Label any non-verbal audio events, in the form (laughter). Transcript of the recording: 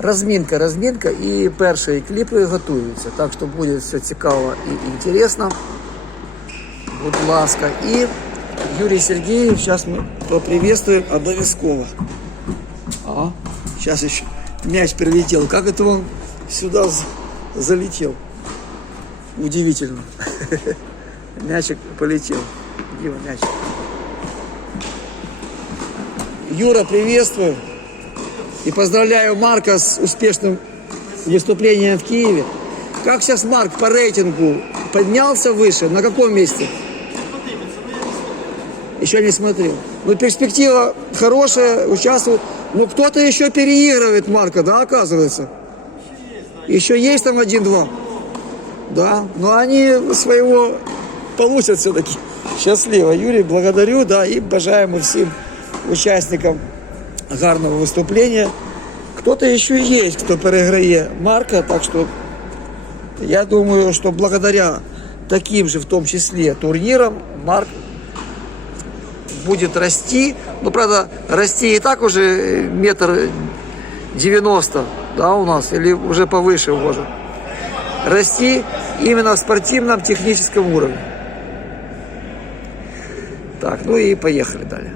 Розмінка, розмінка і перші кліпи готуються. Так що буде все цікаво і інтересно. Будь ласка. І Юрій Сергеєв, зараз ми поприветствуем обов'язково. А, сейчас еще мяч прилетел. Как это он сюда з- залетел? Удивительно. (laughs) Мячик полетел. Дима, мяч. Юра, приветствую. И поздравляю Марка с успешным выступлением в Киеве. Как сейчас Марк по рейтингу поднялся выше? На каком месте? Еще не смотрел. Ну, перспектива хорошая, участвует. Но кто-то еще переигрывает Марка, да, оказывается? Еще есть там один-два. Да, но они своего получат все-таки. Счастливо. Юрий, благодарю, да, и бажаємо всім учасникам гарного выступления. Кто-то еще есть, кто переграє Марка, так что я думаю, что благодаря таким же в том числе турнирам Марк будет расти. Ну, правда, расти и так уже метр девяносто, да, у нас, или уже повыше может. Расти именно в спортивном техническом уровне. Так, ну и поехали далее.